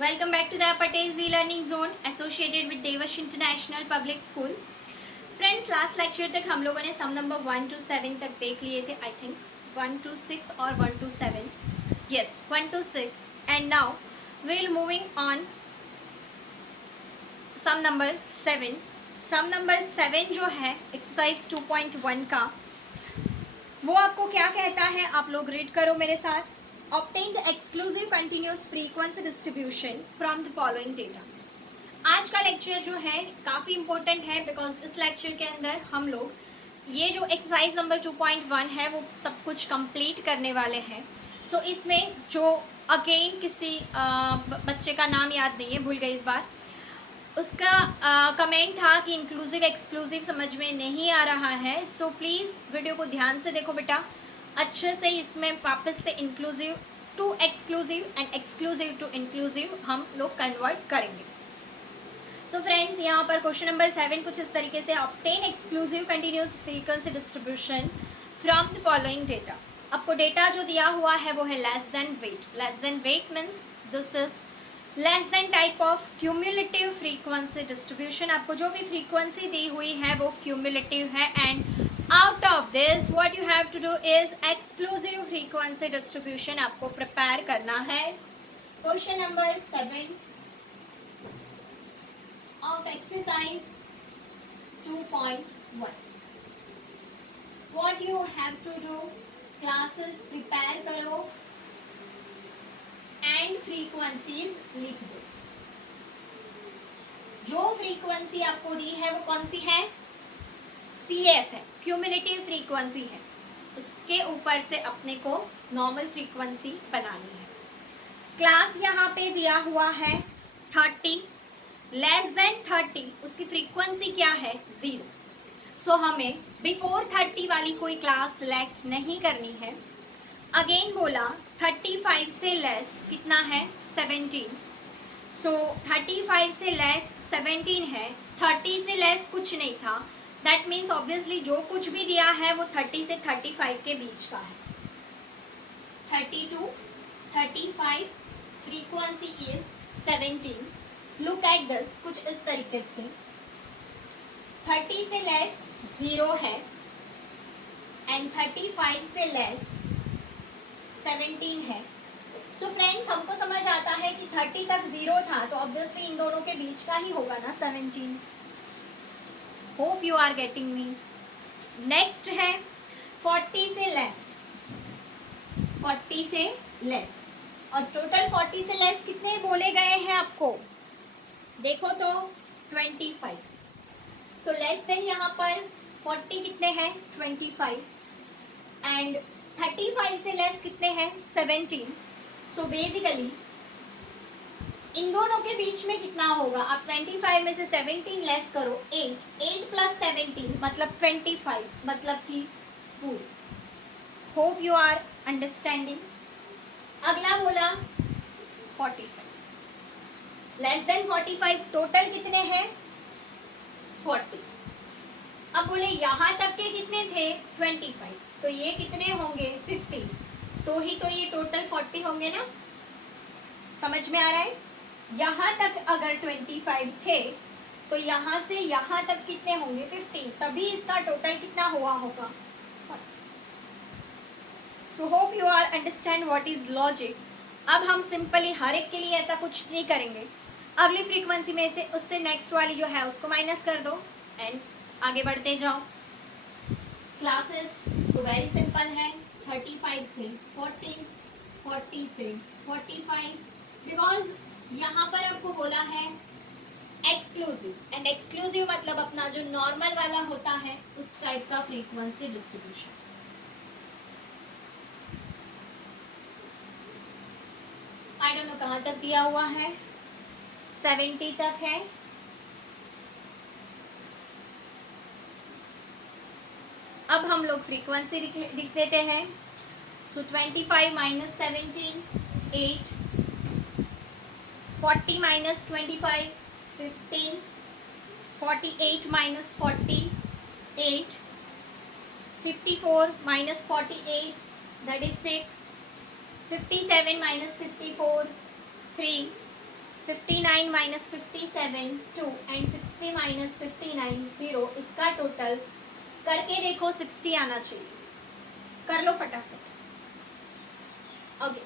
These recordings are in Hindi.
Welcome back to the Patel Z Learning Zone associated with Devash International Public School. Friends last lecture तक हम लोगों ने सम नंबर 1 to 7 तक देख लिए थे. आई थिंक 1 to 6 और 1 to 7. Yes, 1 to 6. And now we'll moving on sum number 7. Sum number 7 जो है एक्सरसाइज 2.1 का, वो आपको क्या कहता है, आप लोग रीड करो मेरे साथ. Obtain the exclusive continuous frequency distribution from the following data. आज का लेक्चर जो है काफ़ी इम्पोर्टेंट है बिकॉज इस लेक्चर के अंदर हम लोग ये जो एक्सरसाइज नंबर 2.1 है वो सब कुछ कंप्लीट करने वाले हैं. सो इसमें जो अगेन किसी बच्चे का नाम याद नहीं है, भूल गई इस बार, उसका कमेंट था कि इंक्लूसिव एक्सक्लूसिव समझ में नहीं आ रहा है. सो प्लीज़ वीडियो को ध्यान से देखो बेटा, अच्छे से इसमें वापस से inclusive to exclusive and exclusive to inclusive हम लोग कन्वर्ट करेंगे. सो फ्रेंड्स, यहाँ पर क्वेश्चन नंबर 7 कुछ इस तरीके से, obtain exclusive continuous frequency distribution from the following data. आपको डेटा जो दिया हुआ है वो है less than wait. Less than wait means this is less than type of cumulative frequency distribution. आपको जो भी फ्रीक्वेंसी दी हुई है वो क्यूमुलेटिव है. And out of this what you have to do is exclusive frequency distribution आपको प्रिपेयर करना है. Question number 7 of exercise 2.1. what you have to do, classes prepare करो and frequencies लिख दो. जो फ्रीक्वेंसी आपको दी है वो कौन सी है? CF है, क्यूमुलेटिव फ्रीक्वेंसी है. उसके ऊपर से अपने को नॉर्मल फ्रीक्वेंसी बनानी है. क्लास यहाँ पे दिया हुआ है 30, लेस देन 30 उसकी फ्रीक्वेंसी क्या है? 0. सो हमें बिफोर 30 वाली कोई क्लास सेलेक्ट नहीं करनी है. अगेन बोला 35 से लेस कितना है? 17. सो 35 से लेस 17 है, 30 से लेस कुछ नहीं था. दैट मीन्स ऑब्वियसली जो कुछ भी दिया है वो 30 से 35 के बीच का है. 30 to 35 frequency is 17. Look at this, कुछ इस तरीके से 30 से लेस 0 है एंड 35 से लेस 17 है. सो फ्रेंड्स, हमको समझ आता है कि 30 तक 0 था तो ऑब्वियसली इन दोनों के बीच का ही होगा ना 17. Hope you are getting me. Next है 40 से लेस. 40 से लेस और टोटल 40 से लेस कितने बोले गए हैं आपको? देखो तो 25. सो लेस देन यहाँ पर 40 कितने हैं? 25. एंड 35 से लेस कितने हैं? 17. सो बेसिकली इन दोनों के बीच में कितना होगा? आप 25 में से 17 लेस करो, 8 प्लस 17 मतलब 25, मतलब कि पूरे. Hope you are understanding. अगला बोला 45, लेस देन 45. टोटल कितने हैं? 40. अब बोले यहाँ तक के कितने थे? 25. तो ये कितने होंगे? 15. तो ही तो ये टोटल 40 होंगे ना. समझ में आ रहा है? यहाँ तक अगर 25 थे तो यहाँ से यहाँ तक कितने होंगे? 15. तभी इसका टोटल कितना हुआ होगा? So hope you are understand what is logic. अब हम सिंपली हर एक के लिए ऐसा कुछ नहीं करेंगे. अगली फ्रीक्वेंसी में से उससे नेक्स्ट वाली जो है उसको माइनस कर दो एंड आगे बढ़ते जाओ. क्लासेस तो वेरी सिंपल है. 35 से 40, 40 से 45, बिकॉज यहाँ पर आपको बोला है एक्सक्लूसिव. एंड एक्सक्लूसिव मतलब अपना जो नॉर्मल वाला होता है उस टाइप का frequency distribution. I don't know कहाँ तक दिया हुआ है, 70 तक है. अब हम लोग फ्रीक्वेंसी लिख देते हैं. सो 25 minus 17 8, 40 minus 25 15, 48 minus 40 8, 54 minus 48 that is 6, 57 minus 54 3, 59 minus 57 2 and 60 minus 59 0, इसका टोटल करके देखो 60 आना चाहिए, कर लो फटाफट। ओके,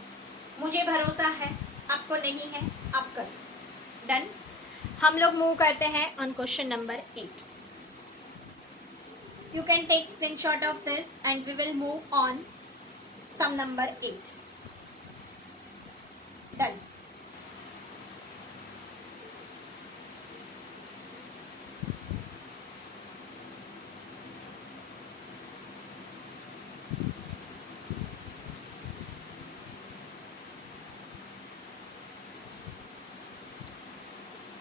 मुझे भरोसा है, आपको नहीं है, आप कर लो। डन। हम लोग मूव करते हैं on question number 8। You can take screenshot of this and we will move on sum number 8। Done.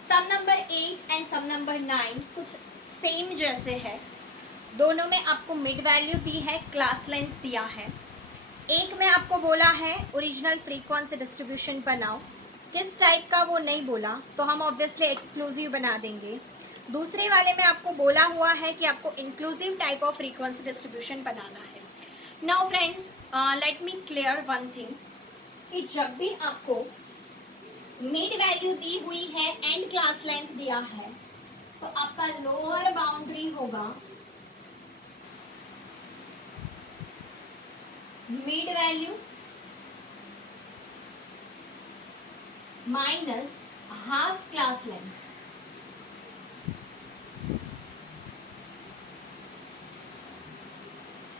Sum number 8 and sum number 9 कुछ सेम जैसे है, दोनों में आपको मिड वैल्यू दी है, क्लास लेंथ दिया है। एक में आपको बोला है ओरिजिनल फ्रीक्वेंसी डिस्ट्रीब्यूशन बनाओ, किस टाइप का वो नहीं बोला, तो हम ऑब्वियसली एक्सक्लूसिव बना देंगे। दूसरे वाले में आपको बोला हुआ है कि आपको inclusive type of frequency distribution बनाना है। Now friends, let me clear one thing, कि जब भी आपको मिड वैल्यू दी हुई है एंड क्लास लेंथ दिया है, तो आपका लोअर बाउंड्री होगा mid value minus half class length,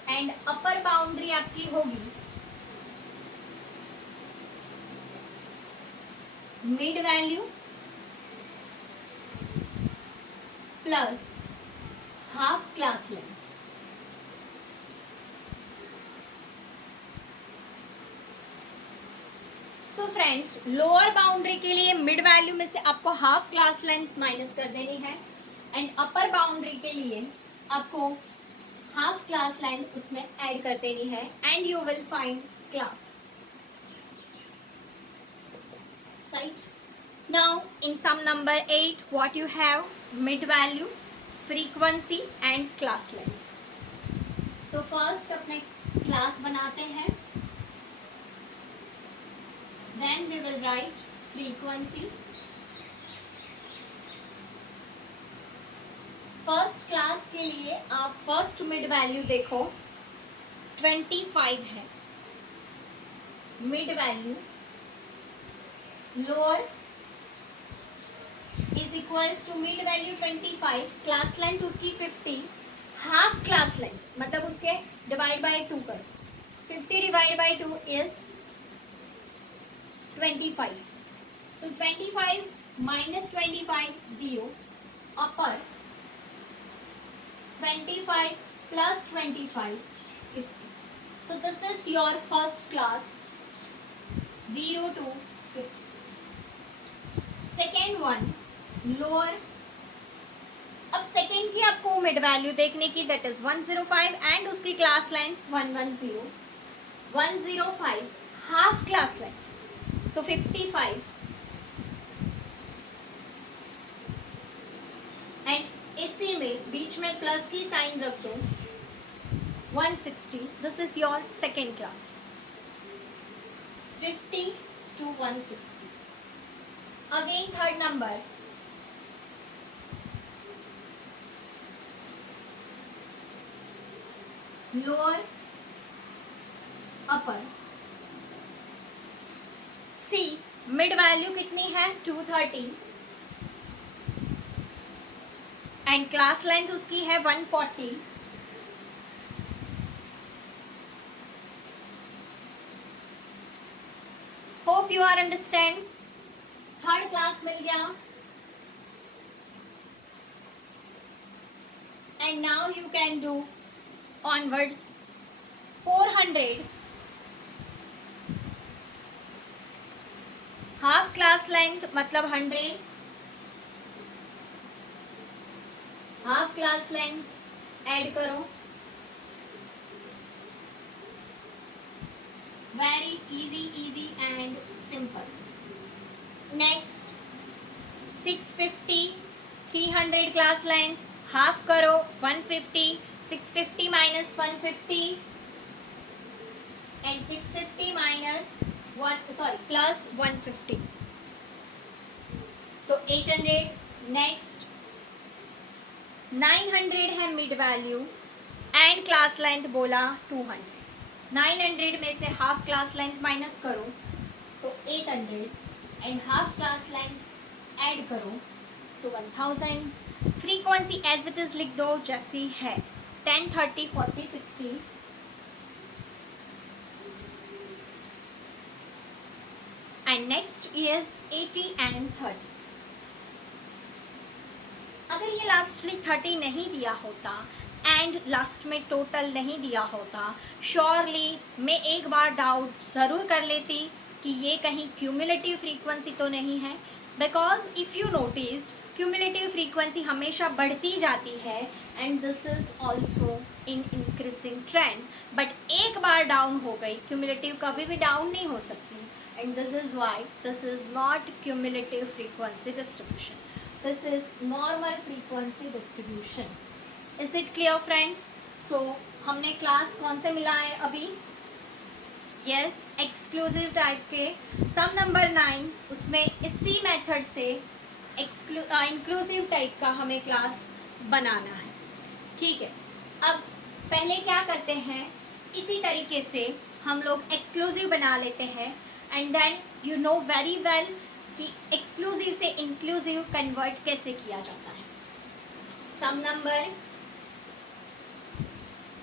and upper boundary आपकी होगी mid value plus half class length. So friends, lower boundary के लिए मिड वैल्यू में से आपको हाफ क्लास लेंथ माइनस कर देनी है, एंड अपर बाउंड्री के लिए आपको हाफ क्लास लेंथ उसमें ऐड कर देनी है, and you will find class. Right? Now in sum number 8 what you have? Mid value, frequency and class length. So first अपने class बनाते हैं, then we will write frequency. First class के लिए आप फर्स्ट मिड वैल्यू देखो 25 है, mid value lower is equals to mid value 25, class length उसकी 50, हाफ क्लास लेंथ मतलब उसके डिवाइड बाय 2 कर, 50 divide by 2 is 25, so 25 minus 25 0, upper 25 plus 25 50, so this is your first class 0 to 50. Second one lower, अब सेकेंड की आपको मिड वैल्यू देखने की, दैट इज 105 एंड उसकी class length 110, 105 half class length, so 55, and इसी में बीच में प्लस की साइन रख दो 160, this is your second class 50 to 160. Again third number, lower upper, C mid value कितनी है 230 एंड क्लास लेंथ उसकी है 140, hope you are understand. Third class मिल गया, and now you can do onwards 400 half class length मतलब 100, हाफ क्लास लेंथ ऐड करो, very easy easy and simple. Next 650 300 class length, half करो 150, 650 minus 150 and 650 minus plus 150, 800। Next 900 है mid value and class length बोला 200। 900 में से हाफ क्लास लेंथ माइनस करो तो 800 and half class length add करो सो 1000। फ्रीक्वेंसी एज इट इज लिख दो जैसी है 10, 30, 40, 60। And next is 80 and 30। अगर ये लास्ट में 30 नहीं दिया होता एंड लास्ट में टोटल नहीं दिया होता, श्योरली मैं एक बार डाउट ज़रूर कर लेती कि ये कहीं क्यूमुलेटिव फ्रीक्वेंसी तो नहीं है, because if you notice cumulative frequency हमेशा बढ़ती जाती है and this is also in increasing trend. But एक बार डाउन हो गई, क्यूमुलेटिव कभी भी डाउन नहीं हो सकती, and this is why this is not cumulative frequency distribution, this is normal frequency distribution. Is it clear friends? So हमने क्लास कौन से मिला है अभी? yes, एक्सक्लूसिव टाइप के सम नंबर 9, उसमें इसी मेथड से इंक्लूसिव टाइप का हमें क्लास बनाना है। ठीक है, अब पहले क्या करते हैं, इसी तरीके से हम लोग एक्सक्लूसिव बना लेते हैं and then you know very well कि एक्सक्लूसिव से इंक्लूसिव कन्वर्ट कैसे किया जाता है। Sum number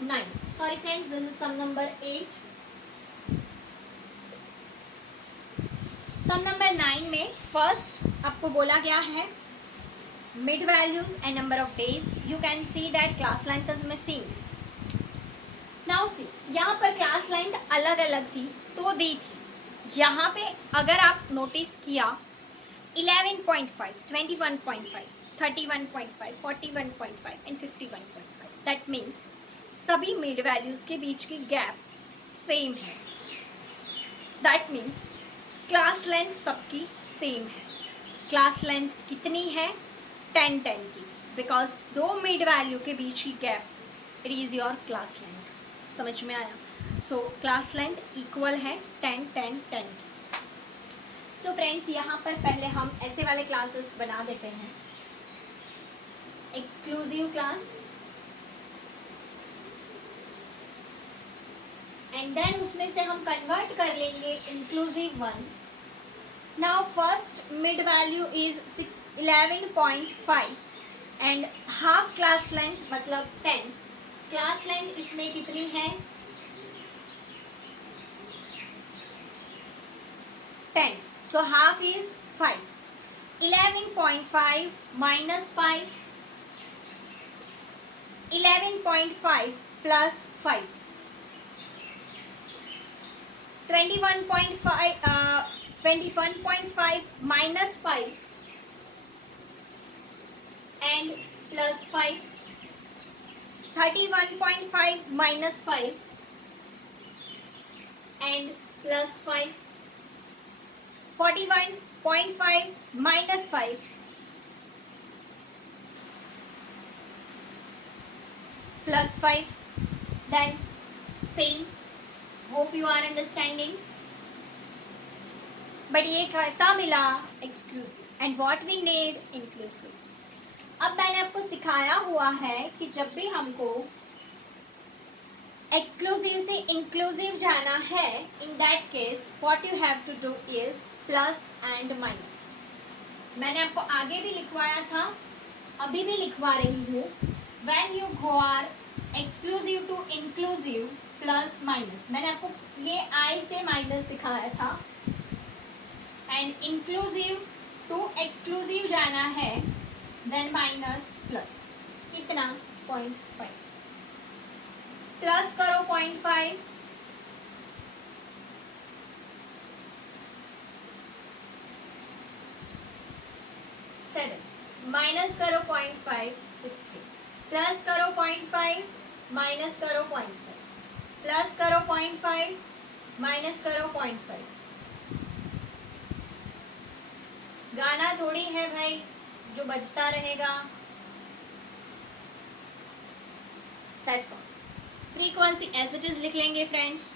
9, sorry friends, this is sum number 8। Sum number 9 में फर्स्ट आपको बोला गया है mid values and number of days. You can see that class length is missing. Now see, यहाँ पर क्लास लेंथ अलग अलग थी तो दी थी। यहाँ पे अगर आप नोटिस किया 11.5, 21.5, 31.5, 41.5 एंड 51.5, दैट मीन्स सभी मिड वैल्यूज के बीच की गैप सेम है। दैट मीन्स क्लास लेंथ सबकी सेम है। क्लास लेंथ कितनी है? 10, 10 की, बिकॉज दो मिड वैल्यू के बीच की gap it is your class length. समझ में आया? सो क्लास लेंथ इक्वल है 10, 10, 10 की। सो फ्रेंड्स, यहाँ पर पहले हम ऐसे वाले क्लासेस बना देते हैं, एक्सक्लूसिव क्लास, एंड देन उसमें से हम कन्वर्ट कर लेंगे inclusive one. Now first mid value is 11.5 and half class length मतलब 10। क्लास लेंथ इसमें कितनी है? 10, so half is 5. 11.5 minus 5, 11.5 plus 5, 21.5 minus 5 and plus 5, 31.5 minus 5 and plus 5, 41.5 minus 5 plus 5, then same. Hope you are understanding. But ये कैसा मिला? Exclusive. And what we need? Inclusive. अब मैंने आपको सिखाया हुआ है कि जब भी हमको एक्सक्लूसिव से इंक्लूसिव जाना है, in that case what you have to do is plus and minus. मैंने आपको आगे भी लिखवाया था, अभी भी लिखवा रही हूँ। When you go are exclusive to inclusive plus minus, मैंने आपको ये आई से माइनस सिखाया था, एंड इंक्लूसिव टू एक्सक्लूसिव जाना है देन माइनस प्लस। कितना? 0.5 प्लस करो 0.5, माइनस करो 0.5, 60, प्लस करो 0.5, माइनस करो 0.5, प्लस करो 0.5, माइनस करो 0.5। गाना थोड़ी है भाई जो बजता रहेगा। That's all. Frequency as it is लिख लेंगे friends.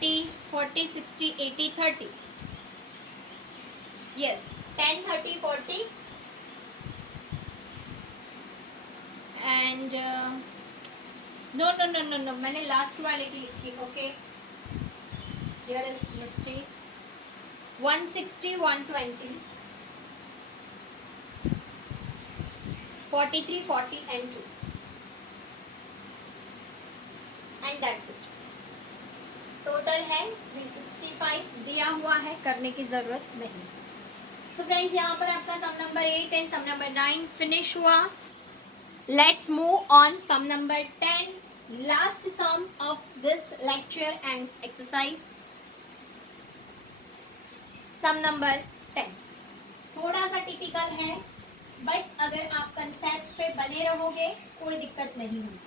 30, 40, 60, 80, 30. Yes, 10, 30, 40 and no no no no no, मैंने लास्ट वाले की लिखी. Okay, here is mistake. 160, 120, 43, 40 and 2 and that's it. Total है 365. दिया हुआ है, करने की ज़रूरत नहीं. सो फ्रेंड्स, यहाँ पर आपका sum number 8 and sum number 9 finish हुआ. Let's move on sum number 10, last sum of this lecture and exercise. Sum number 10 थोड़ा सा टिपिकल है, बट अगर आप कंसेप्ट पे बने रहोगे कोई दिक्कत नहीं होगी.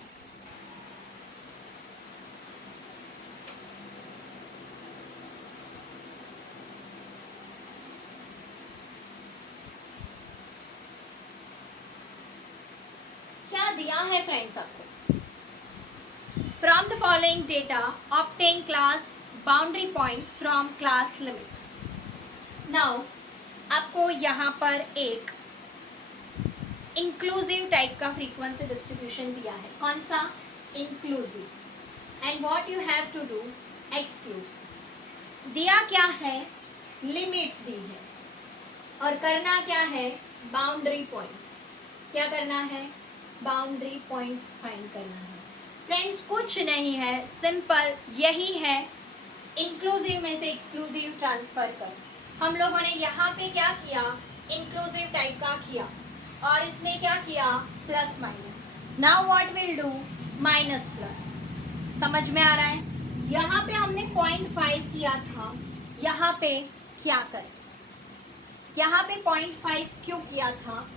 क्या दिया है फ्रेंड्स आपको? From the following data obtain class boundary point from class limits. Now आपको यहाँ पर एक इंक्लूसिव टाइप का फ्रीक्वेंसी डिस्ट्रीब्यूशन दिया है. कौन सा? Inclusive. And what you have to do? Exclusive. दिया क्या है? लिमिट्स दी है. और करना क्या है? Boundary points. क्या करना है? बाउंड्री पॉइंट्स फाइंड करना है. फ्रेंड्स कुछ नहीं है, सिंपल यही है. इंक्लूसिव में से एक्सक्लूसिव ट्रांसफर कर. हम लोगों ने यहाँ पे क्या किया? इंक्लूसिव टाइप का किया, और इसमें क्या किया? Plus minus. Now what will do? Minus plus. समझ में आ रहा है? यहाँ पे हमने 0.5 किया था, यहाँ पे क्या करें? यहाँ पे 0.5 क्यों किया था?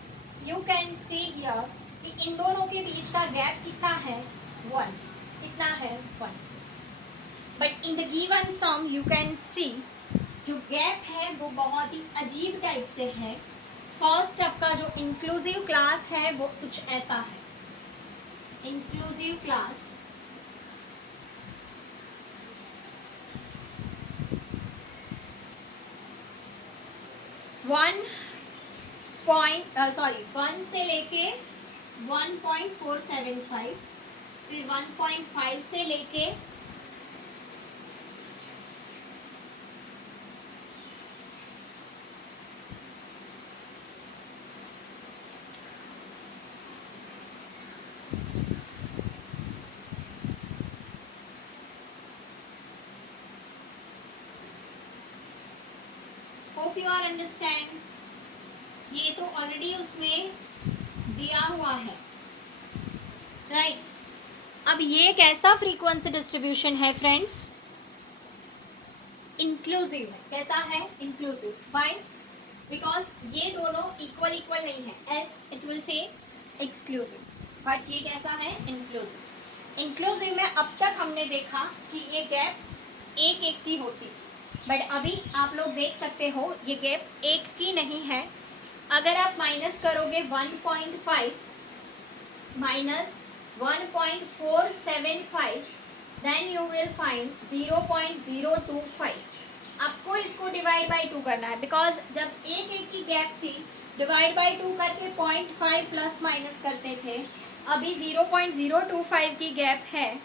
यू कैन सी हियर कि इन दोनों के बीच का गैप कितना है? 1. कितना है? 1. But in the given sum you can see जो गैप है वो बहुत ही अजीब टाइप से है. फर्स्ट आपका जो इंक्लूसिव क्लास है वो कुछ ऐसा है. इंक्लूसिव क्लास वन से लेके 1.475, फिर 1.5 से लेके होप यू आर अंडरस्टैंड. ये तो ऑलरेडी उसमें दिया हुआ है, राइट. अब ये एक ऐसा फ्रीक्वेंसी डिस्ट्रीब्यूशन है फ्रेंड्स, इंक्लूसिव है. कैसा है? इंक्लूसिव. व्हाई? बिकॉज ये दोनों इक्वल नहीं है, as it will say exclusive. But ये कैसा है? इंक्लूसिव. इंक्लूसिव में अब तक हमने देखा कि ये गैप एक की होती, बट अभी आप लोग देख सकते हो ये गैप एक की नहीं है. अगर आप माइनस करोगे 1.5 minus 1.475 then you will find 0.025. आपको इसको डिवाइड बाई 2 करना है, बिकॉज जब एक की गैप थी डिवाइड बाई 2 करके 0.5 प्लस माइनस करते थे. अभी 0.025 की गैप है,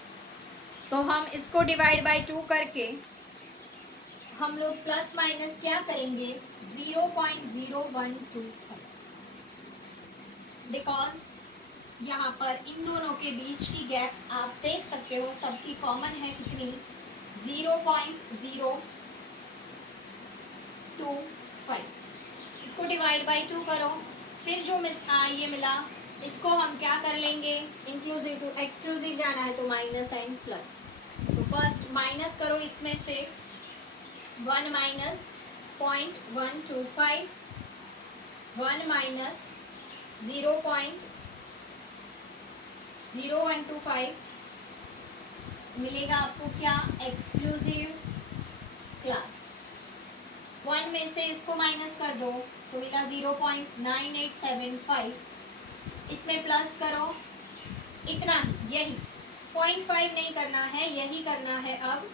तो हम इसको डिवाइड बाई 2 करके हम लोग प्लस माइनस क्या करेंगे? 0.0125. बिकॉज यहाँ पर इन दोनों के बीच की गैप आप देख सकते हो सबकी कॉमन है. कितनी? 0.025. इसको डिवाइड बाई 2 करो, फिर जो ये मिला इसको हम क्या कर लेंगे? इंक्लूसिव टू एक्सक्लूसिव जाना है तो माइनस एंड प्लस. तो फर्स्ट माइनस करो इसमें से 1 माइनस 0.125, 1 माइनस 0.0125 मिलेगा आपको क्या? Exclusive class. 1 में से इसको माइनस कर दो तो मिला 0.9875. इसमें प्लस करो, इतना ही, यही 0.5 नहीं करना है, यही करना है. अब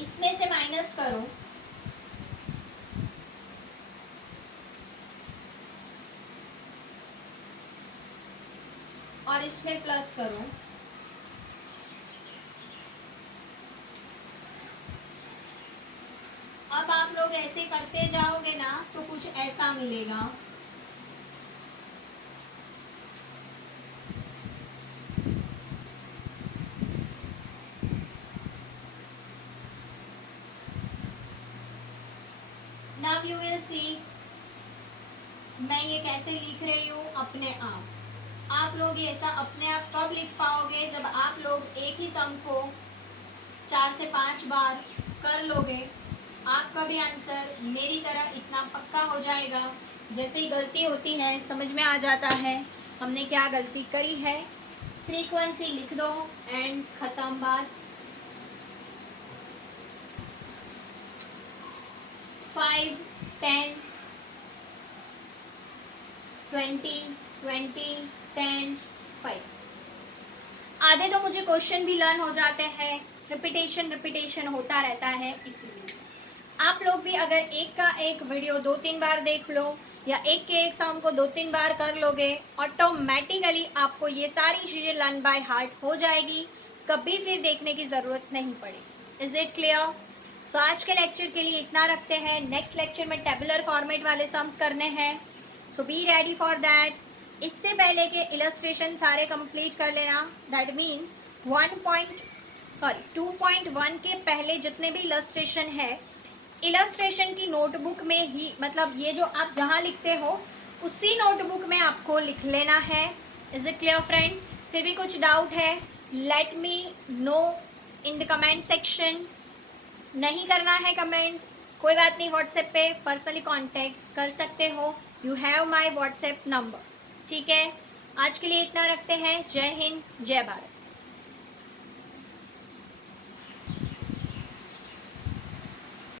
इसमें से माइनस करो, और इसमें प्लस करो। अब आप लोग ऐसे करते जाओगे ना तो कुछ ऐसा मिलेगा। नाउ यू विल सी मैं ये कैसे लिख रही हूँ अपने आप लोग ये ऐसा अपने आप कब लिख पाओगे, जब आप लोग एक ही सम को 4 से 5 बार कर लोगे। आपका भी आंसर मेरी तरह इतना पक्का हो जाएगा। जैसे ही गलती होती है समझ में आ जाता है हमने क्या गलती करी है। फ्रीक्वेंसी लिख दो एंड ख़त्म बात। 5, 10, 20, 20, 10, 5। आधे तो मुझे क्वेश्चन भी लर्न हो जाते हैं, रिपीटेशन होता रहता है, इसलिए आप लोग भी अगर एक का एक वीडियो 2-3 बार देख लो या एक के एक सम को 2-3 बार कर लोगे, ऑटोमेटिकली आपको ये सारी चीज़ें लर्न बाय हार्ट हो जाएगी, कभी फिर देखने की ज़रूरत नहीं पड़ेगी। Is it clear? तो आज के लेक्चर के लिए इतना रखते हैं। नेक्स्ट लेक्चर में टेबुलर फॉर्मेट वाले सम्स करने हैं, सो बी रेडी फॉर दैट। इससे पहले के इलस्ट्रेशन सारे कंप्लीट कर लेना। दैट मीन्स 2.1 के पहले जितने भी इलस्ट्रेशन है, इलस्ट्रेशन की नोटबुक में ही, मतलब ये जो आप जहाँ लिखते हो उसी नोटबुक में आपको लिख लेना है। Is it clear friends? फिर भी कुछ डाउट है, let me know in the comment section. नहीं करना है कमेंट, कोई बात नहीं, व्हाट्सएप पे पर्सनली कांटेक्ट कर सकते हो। You have my WhatsApp number. ठीक है, आज के लिए इतना रखते हैं। जय हिंद, जय भारत।